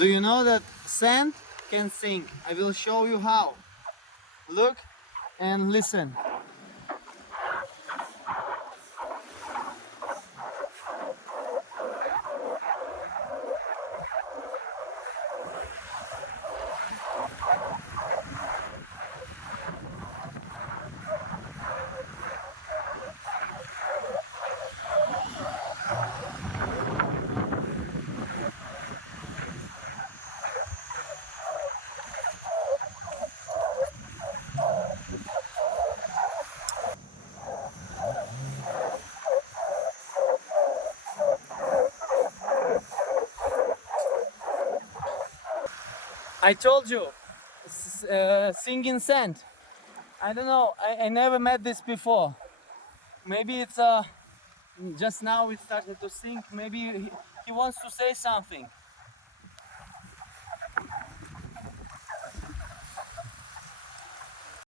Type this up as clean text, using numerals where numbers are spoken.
Do you know that sand can sing? I will show you how. Look and listen. I told you, singing sand. I don't know, I never met this before. Maybe it's just now it started to sing. Maybe he wants to say something.